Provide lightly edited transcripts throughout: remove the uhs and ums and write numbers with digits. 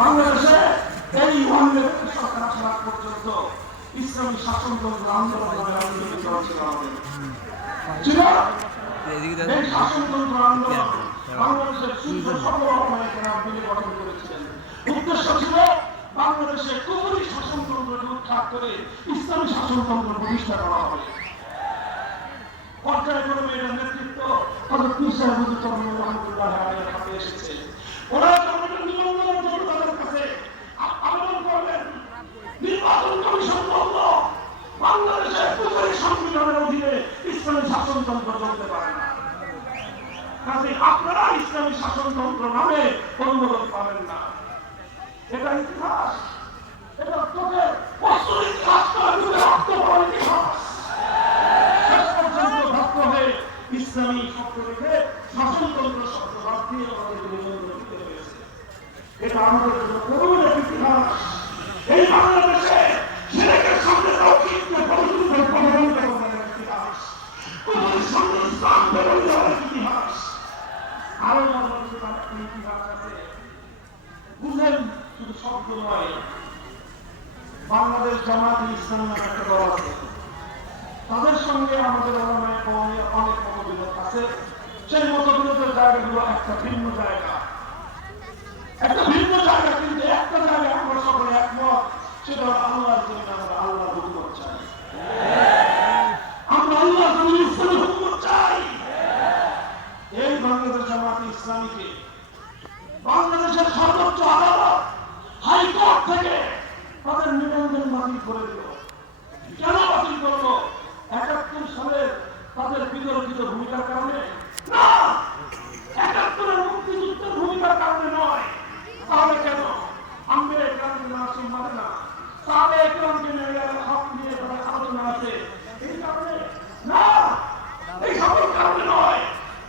বাংলাদেশে এই সরকার আসার পর্যন্ত ইসলামী শাসনতন্ত্র আন্দোলন ছিল। এই শাসনতন্ত্র আন্দোলন বাংলাদেশের শীর্ষ মিলে গঠন করেছিলেন। উদ্দেশ্য ছিল বাংলাদেশে কুফরি শাসনতন্ত্রকে উৎখাত করে ইসলামী শাসনতন্ত্র প্রতিষ্ঠা করা হবে। পর্যায়ক্রমে এটার নেতৃত্ব হযরত ঈসা হুজুর রহমাতুল্লাহ আলাইহির হাতে এসেছে। ওরা নিবন্ধনের জন্য তাদের কাছে আবেদন করলেন। নির্বাচন কমিশন বলল বাংলাদেশের কুফরি সংবিধানের অধীনে ইসলামী শাসনতন্ত্র চলতে পারে না। কাজে আপনারা ইসলামী শাসনতন্ত্র নামে অনুমোদন পাবেন না। এটা ইতিহাস, এটা তোকে অস্ত্র ইতিহাস রক্ত পড়ার ইতিহাস। শেষ পর্যন্ত ভক্ত হয়ে ইসলামী শব্দ রেখে শাসনতন্ত্র শব্দ বাদ দিয়ে আমাদের নিবন্ধন দিতে হয়েছে। এটা আমাদের জন্য করুণ এক ইতিহাস। এই বাংলাদেশে শিরকের সামনে তাওহীদকে পরিশুদ্ধ প্রমাণিত করার ইতিহাস, কুফরের সামনে ইসলাম বেরোয় যাওয়ার ইতিহাস। আরো আমাদের ইতিহাস আছে। বুঝলেন, শুধু শব্দ নয়, বাংলাদেশ জামায়াতে ইসলামী নামে একটা দল আছে। তাদের সঙ্গে আমাদের ওলামায়ে কেরামের অনেক মতবিরোধ আছে। সেই মতবিরোধের জায়গাগুলো একটা ভিন্ন জায়গা, কিন্তু একটা জায়গায় আমরা সকলে একমত, সেটা আল্লাহর জন্য আমরা আল্লাহর হুকুমত চাই। আমরা আল্লাহর জন্য ইসলামের হুকুমত চাই। এই বাংলাদেশ জামায়াতে ইসলামীকে বাংলাদেশের সর্বোচ্চ আদালত হাইকোর্ট থেকে তাদের নিবন্ধন বাতিল করে দিল। কেন বাতিল করলো? ৭১ সালের তাদের বিতর্কিত ভূমিকার কারণে না, ৭১ মুক্তিযুদ্ধের ভূমিকার কারণে নয়। তাহলে কেন আম্বের ক্রান্তি মাসুম মানে না, তাহলে ক্রান্তি নেয়ার হক নিয়ে তারা আলোচনা আছে, এই কারণে না, এই সকল কারণে নয়।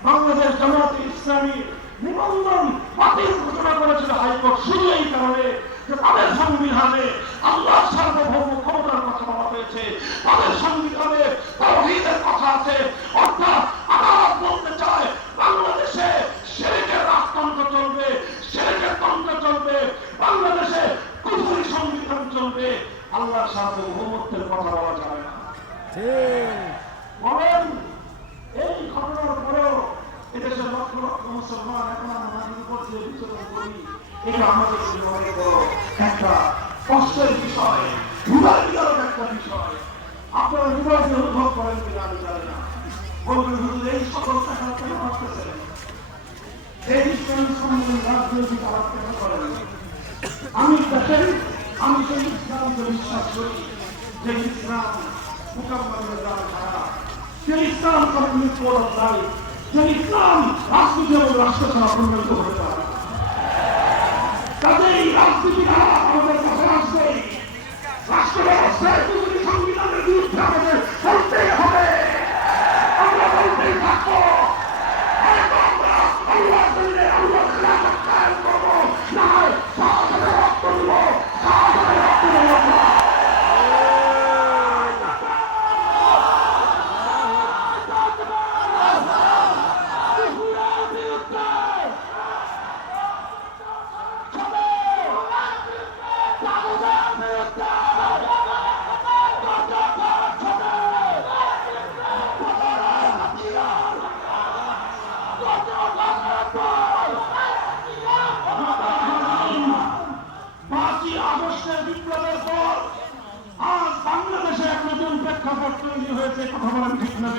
বাংলাদেশ জামায়াতে ইসলামী নিবন্ধন বাতিল ঘোষণা করেছিল হাইকোর্ট শুধু এই কারণে যে তাদের সংবিধানে আল্লাহর সার্বভৌম ক্ষমতার কথা বলা হয়েছে, তাদের সংবিধানে তাওহীদের কথা আছে। অর্থাৎ আদালত বলতে চায় বাংলাদেশে শিরকের রাজতন্ত্র চলবে, শিরকের তন্ত্র চলবে, বাংলাদেশে কুফরি সংবিধান চলবে, আল্লাহর সার্বভৌমত্বের কথা বলা যাবে না। বলেন, এই ঘটনার পরেও এদেশের লক্ষ লক্ষ মুসলমান এখন আমরা উপর দিয়ে বিচরণ করি, এটা আমাদের জন্য অনেক বড় একটা কষ্টের বিষয়, ভুলার একটা বিষয়। আপনারা হৃদয়কে অনুভব করেন কিনা আমি জানি না। বলবেন হুজুর এই সকল টাকা কেন ভাবতেছেন, এই ইসলামী সম্মেলন রাজনৈতিক আলাপ কেন করেন? আমি দেখেন, আমি সেই ইসলামকে বিশ্বাস করি যে ইসলাম মুকাম্মালের দ্বারা ছাড়া, যে ইসলাম কখনোই কোরআন নাই, যে ইসলাম রাজনীতি এবং রাষ্ট্র ছাড়া প্রমাণিত হতে পারে না। কাজেই রাজনীতি আমাদের কাছে আসবে, রাষ্ট্র ব্যবস্থায় কুফরি সংবিধানের বিরুদ্ধে আমাদের বলতেই হবে, আমরা বলতেই থাকবো। আল্লাহ বললে আল্লাহ খেলাফত কায়েম করবো, না হয় সাহায্যে রক্ত দিব, সাহায্যে রক্ত দেব। বিপ্লবের পর আজ বাংলাদেশে এক নতুন প্রেক্ষাপট তৈরি হয়েছে, কথা বলেন ঠিক না?